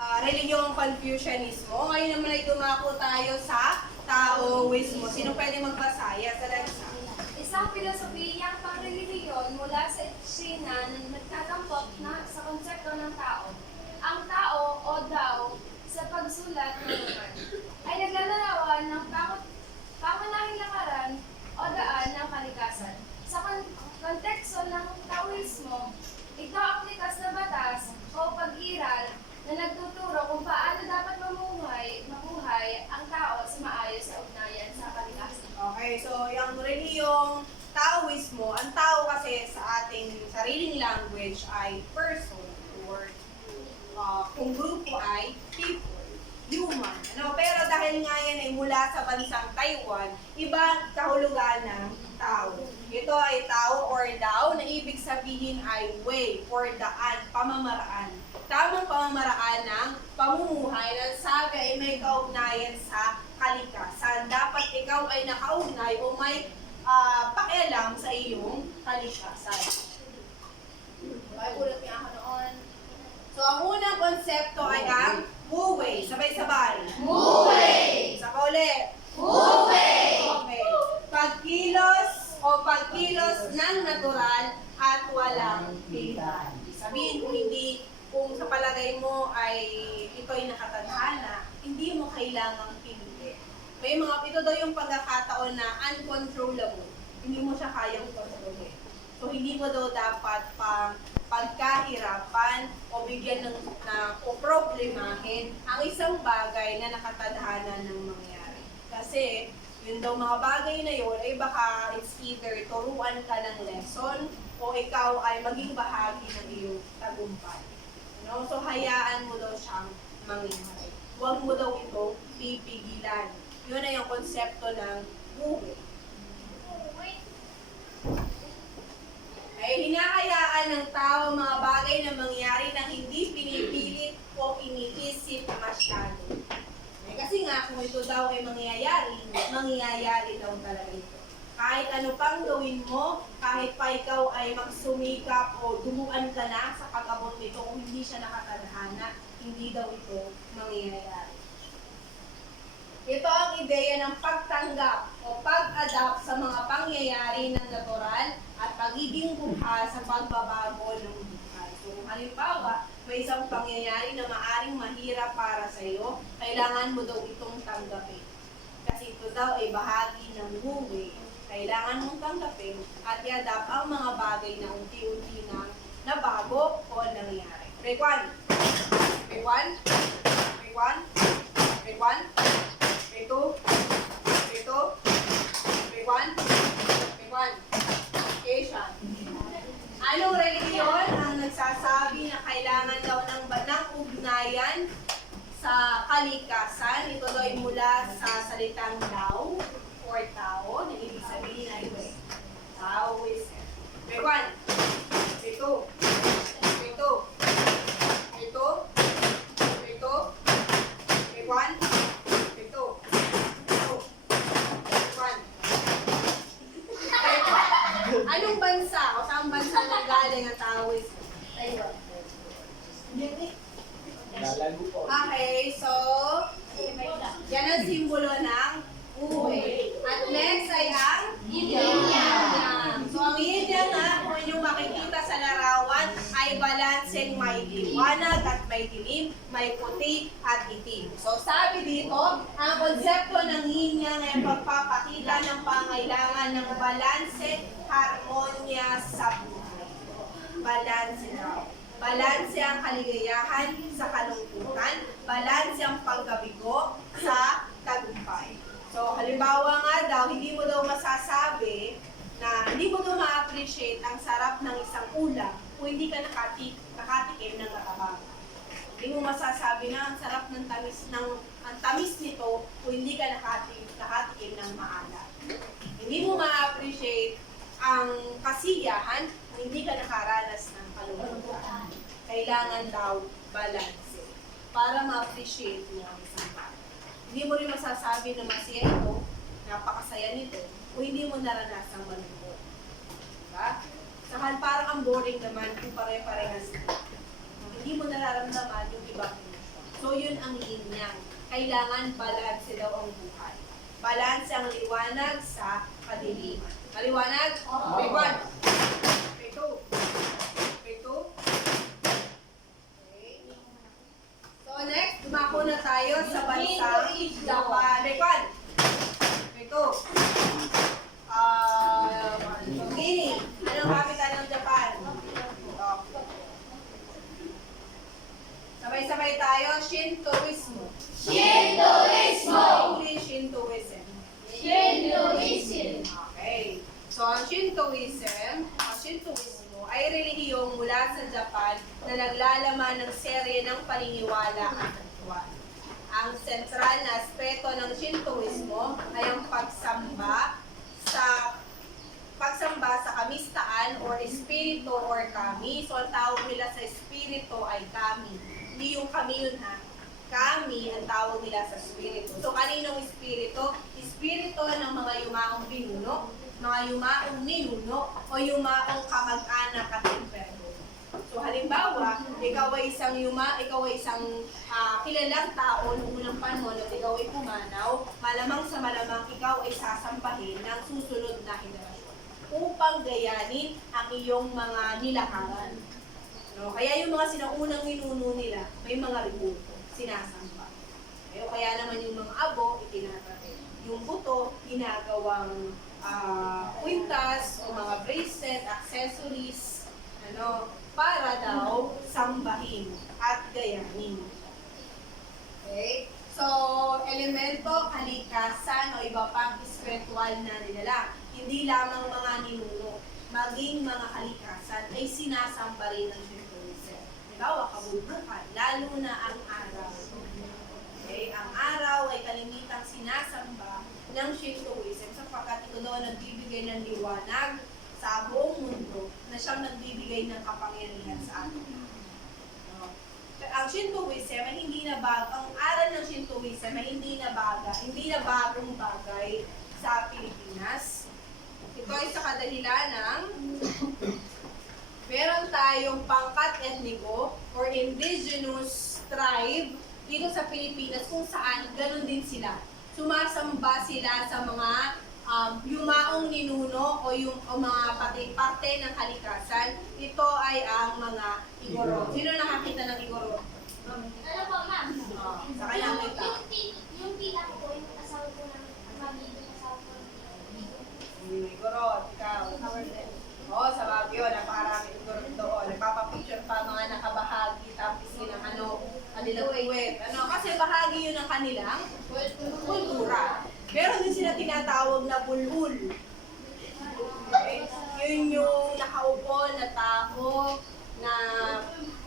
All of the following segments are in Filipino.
relihiyong Confucianismo. Ngayon naman ay dumako tayo sa Taoismo. Sino pwede magbasa? Yes, Alexa. Isang filosofiyang pangrelihiyon mula sa China na nagtatampok na sa konsepto ng tao. Ang tao o Dao sa pagsulat ng lugar ay naglalarawan ng pangunahing lakaran o daan ng kalikasan. Sa konteksto ng Taoismo, ito ang likas na batas o pag-iral na nagtuturo kung paano dapat mabuhay ang tao sa maayos na ugnayan sa kalikasan. Okay, so yung relihiyong Taoismo, ang tao kasi sa ating sariling language ay person or kung grupo ay people, human. Pero dahil nga yan ay mula sa bansang Taiwan, iba kahulugan ng tao. Ito ay tao or Dao na ibig sabihin ay way or daan, pamamaraan. Tamang pamamaraan ng pamumuhay na sabi ay may kaugnayan sa kalikasan. Dapat ikaw ay nakaugnay o may pakialam sa iyong kalikasan. Okay, ulit niya ako noon. So, ang unang konsepto ay ang Wu-Wei. Sabay-sabay. Wu-Wei! Isa pa ulit. Wu-Wei! Okay. Pagkilos ng natural at walang pilitan. Sabihin kung sa palagay mo ay ito'y nakatadhana, hindi mo kailangang pilitin. Ito daw yung pagkakataon na uncontrollable. Hindi mo siya kayang kontrolin. So, hindi mo daw dapat pagkahirapan o bigyan o problemahin ang isang bagay na nakatadhana ng mangyari. Kasi, yun daw mga bagay na yun ay baka it's either turuan ka ng lesson o ikaw ay maging bahagi ng iyong tagumpay. So, hayaan mo daw siyang mangyari. Huwag mo daw ito pipigilan. Yun ay yung konsepto ng Wu-Wei. Ay hinahayaan ng tao mga bagay na mangyari na hindi pinipilit o iniisip masyado. Kasi nga, kung ito daw ay mangyayari daw talaga ito. Kahit ano pang gawin mo, kahit pa ikaw ay magsumikap o dumuan ka na sa pag-abot nito, kung hindi siya nakatadhana, hindi daw ito mangyayari. Ito ang ideya ng pagtanggap o pag-adapt sa mga pangyayari ng natural at pagiging bukas sa pagbabago ng buhay. So, halimbawa, may isang pangyayari na maaring mahirap para sa iyo, kailangan mo daw itong tanggapin. Kasi ito daw ay bahagi ng Wu-Wei. Kailangan mong tanggapin at i-adapt ang mga bagay na unti-unti na nabago o nangyari. Break 1. Break 1. Break 1. Break 1. Break 2. Break 2. Break 1. Break 1. Asian. Anong religiyon ang nagsasabi na kailangan daw ng ugnayan sa kalikasan? Ito daw ay mula sa salitang Dao or Tao, na ibig sabihin ay Taoism. Break 1. Break 2. Break 2. Break 2. Break 2. Break 1. Break 2. Break 2. Break 1. Anong bansa o saan bansa nanggaling ang Taoism? Taiwan. Okay, so yan ang simbolo ng Wu-Wei. At next ay ang Yin-Yang. So ang Yin-Yang nga, kung inyong makikita sa larawan, ay balanseng may liwanag at may dilim, may puti at itim. So sabi dito, ang konsepto ng Yin-Yang ay pagpapakita ng pangailangan ng balanse, harmonya sa buhay. Balanse daw. Balanse ang kaligayahan sa kalungkutan, balanse ang pagkabigo sa tagumpay. So, halimbawa nga daw, hindi mo daw masasabi na hindi mo daw ma-appreciate ang sarap ng isang ulam kung hindi ka nakatikim ng matabang. Hindi mo masasabi na ang sarap ng tamis nito kung hindi ka nakatikim ng maalat. Hindi mo ma-appreciate ang kasiyahan kung hindi ka nakaranas ng kalungkutan. Kailangan daw balance para ma-appreciate mo ang isang bagay. Hindi mo rin masasabi na masaya ito, napakasaya nito, kung hindi mo naranasang malungkot. Diba? Saka parang ang boring naman kung pare-parehas ito. Hindi mo nararamdaman yung ibang emotion. ang linyang. Kailangan balanse daw ang buhay. Balanse ang liwanag sa kadiliman. Maliwanag? Grade 1. Grade 2. Grade 2. Okay. So next, dumako na tayo sa bansang Japan. Grade 1. Grade 2. Guinea. Anong capital ng Japan? Sabay-sabay tayo. Shintoismo. Shintoismo. English, Shintoism. Shintoism. Okay. So, ang Shintoismo ay relihiyong mula sa Japan na naglalaman ng serye ng paniniwala at ritual. Ang sentral na aspeto ng Shintoismo ay ang pagsamba sa kamistaan or espiritu or kami. So, ang tawag nila sa espiritu ay kami. Hindi yung kami yun ha. Kami ang tawag nila sa espiritu. So, kaninong espiritu? Espiritu ng mga yumaong pinuno, mga yumaong ninuno, o yumaong kamag-anak at emperador. So, halimbawa, ikaw ay isang kilalang tao noong unang panahon at ikaw ay pumanaw, malamang sa malamang ikaw ay sasampahin ng susunod na henerasyon upang gayanin ang iyong mga nilakaran. No? Kaya yung mga sinaunang ninuno nila, may mga ributo, sinasamba. Kaya naman yung mga abo, itinatabi. Yung buto, ginagawang kwintas o mga bracelet, accessories, para daw sambahin at gayanin. Okay? So, elemento, kalikasan o iba pang spiritual na nilala. Hindi lamang mga ninuno, maging mga kalikasan ay sinasamba rin ng Shintoism. Halimbawa, kabulbukan, lalo na ang araw. Okay? Ang araw ay kalimitang sinasamba ng Shintoism sapagkat ito daw nagbibigay ng liwanag sa buong mundo na siyang nagbibigay ng kapangyarihan sa atin. Ang Shintoism ay hindi na ang aral ng Shintoism ay hindi na bagong bagay sa Pilipinas. Ito ay sa kadahilanang meron tayong pangkat etniko or indigenous tribe dito sa Pilipinas kung saan ganun din sila. Sumasamba sila sa mga yumaong ninuno o mga parte ng kalikasan. Ito ay ang mga Igorot. Sino nakakita ng Igorot? Ano po, ma'am? Sa kanyang kita. Yung tita ko po, yung asawa ko ng magiging asawa ko. Igorot, ikaw. Oo, sa Baguio, napakarami Igorot doon. Nagpapapicture pa mga nakabahagi, tapos yun ang kanilang uwet. Kasi bahagi yun ng kanilang kultura. Meron din sila tinatawag na bulbul. Okay? Yun yung nakaupo na tao na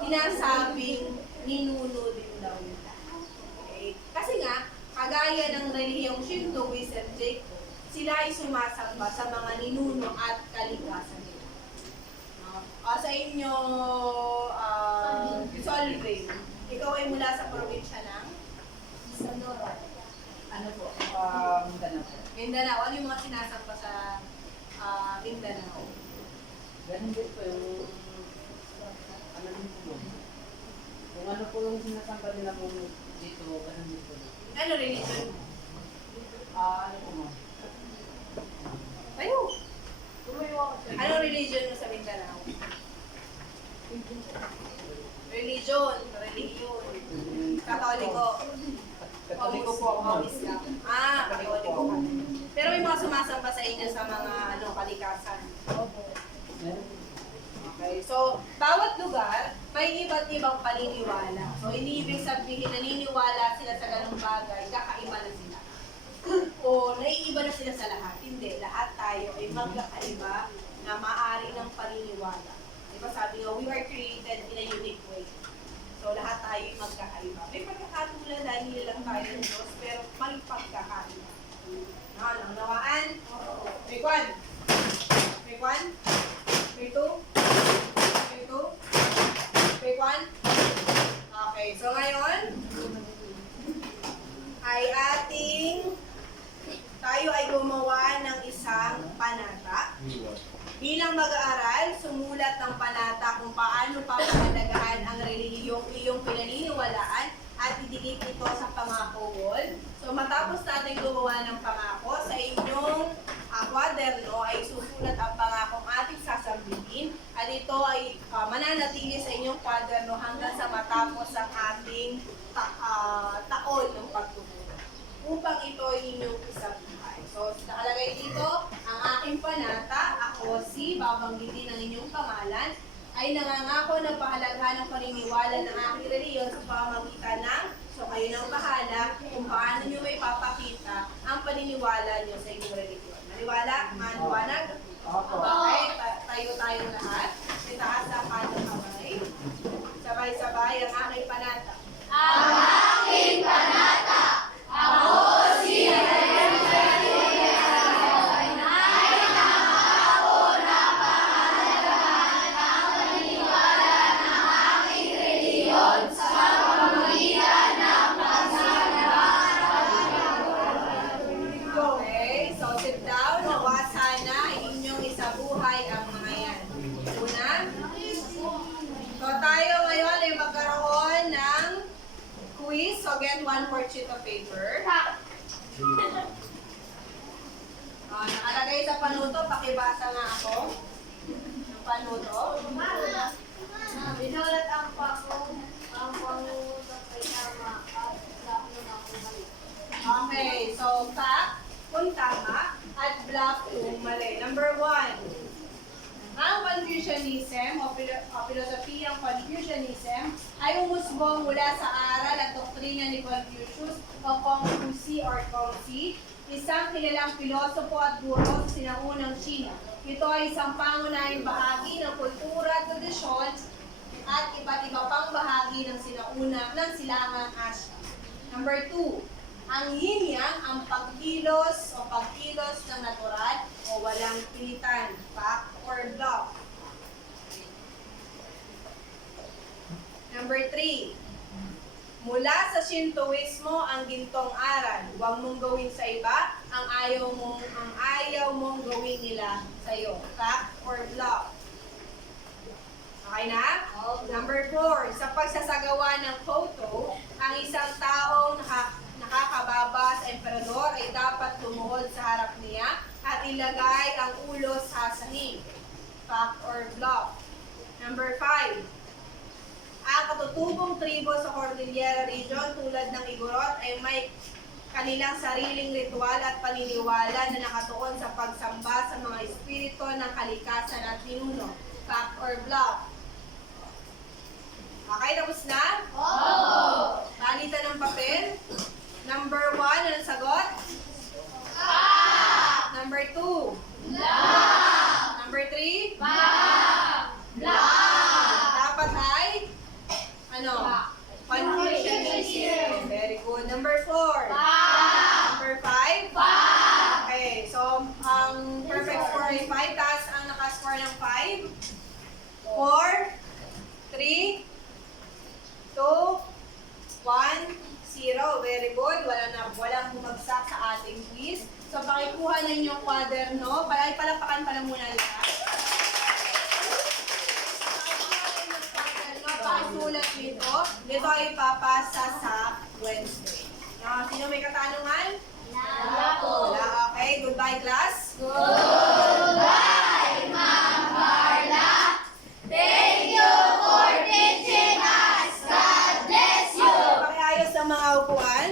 sinasabing ninuno din daw nila. Okay? Kasi nga, kagaya ng relihiyong Shinto, Wisdom, Jacob, sila ay sumasamba sa mga ninuno at kalikasan nila. Sa inyo, Solve, ikaw ay mula sa probinsya ng Sonora. Ano po? Mindanao po. Mindanao. Ano yung mga sinasamba sa Mindanao? Ganun din po yung ano din po. Kung ano po yung sinasamba nila po dito, ganun din po. Ano religion mo? Ano po ma'am? Tayo. Ano religion mo sa Mindanao? Religion. Katoliko. Katoliko po ako ma'am. Islam. Katoliko ka. Pero may mga sumasamba sa inyo sa mga kalikasan. Meron po. Okay, so bawat lugar may iba't ibang paniniwala. So hindi ibig sabihin naniniwala sila sa ganung bagay, kakaiba na sila. O naiiba na sila sa lahat. Hindi, lahat tayo ay magkakaiba na maaari ng paniniwala. Diba sabi nga, we are created in a unique way. So lahat tayo ay magkakaiba. May pagkakatulad dahil hindi lang tayo ng Diyos, pero may pagkakaiba. Nawaan? May kwan? May kwan? May two? May two? May kwan? Okay, so ngayon ay tayo ay gumawa ng isang panata. Bilang mag-aaral, sumulat ng panata kung paano papahalagahan ang relihiyong iyong pinaniniwalaan at idikit ililink ito sa pangako wall. So matapos natin gumawa ng pangako, sa inyong kwaderno ay susulat ang pangakong ating sasambihin at ito ay mananatili sa inyong kwaderno hanggang sa matapos ang ating taon ng pagtuturo upang ito ay inyong isabuhay. So nakalagay dito ang aking panata, ako si, babanggitin ang inyong pangalan, ay nangangako na pahalagahan ng paniniwala ng aking reliyon sa pamamagitan ng, so kayo nang bahala kung paano nyo may papakita ang paniniwala nyo sa inyong reliyon. Maniwala? Maniwanag? Okay, tayo lahat. Itaas ang kanong kamay. Sabay-sabay ang aking panata. Ang aking panata, ako si Okay, so sit down. Nawa sana inyong isabuhay ang mga yan. Una, so tayo ngayon ay magkaroon ng quiz. So get 1/4 sheet of paper. Nakalagay sa panuto, pakibasa nga ako. Ang panuto. Binulat ang pangulo kay tama at lahat ng ako mali. Okay, so fact kung tama at bluff kung mali. Number 1. Ang Confucianism o pilosopiyang Confucianism ay umusbong mula sa aral at doktrina ni Confucius o Confuci or Kongzi, isang kilalang pilosopo at guro sa sinaunang China. Ito ay isang pangunahing bahagi ng kultura, tradisyon at iba't iba pang bahagi ng silangang Asya. Number 2. Ang yin-yang ang pagkilos ng natural o walang pilitan, fact or bluff. Number 3. Mula sa Shintoismo ang gintong aral, huwag mong gawin sa iba ang ayaw mong gawin nila sa iyo, fact or bluff. Okay na? Number 4. Sa pagsasagawa ng photo, ang isang taong nakakababa sa emperador ay dapat lumuhod sa harap niya at ilagay ang ulo sa sahig. Fact or bluff. Number 5. Ang katutubong tribo sa Cordillera Region tulad ng Igorot ay may kanilang sariling ritual at paniniwala na nakatuon sa pagsamba sa mga espiritu ng kalikasan at ninuno. Fact or bluff. Okay, tapos na? Oo! Palitan ng papel. Number 1, anong sagot? Number 2? Number 3? Dapat ay? Ano? Confucianism. Very good. Number 4? Number 5? Okay, so ang perfect score ay 5. Taas ang nakascore ng 5. 4, 3, 2, 1, 0. Very good. Walang bumagsak sa ating quiz. So, pakikuha na inyong kwaderno. Palapakan pala muna lahat. Pakisulat nito. Dito ay papasa sa Wednesday. Now, sino may katanungan? Wala po. Wala. Okay. Goodbye, class. Goodbye, Ma'am Carla. Thank you for teaching us. God bless you. Pakiayos ng mga upuan.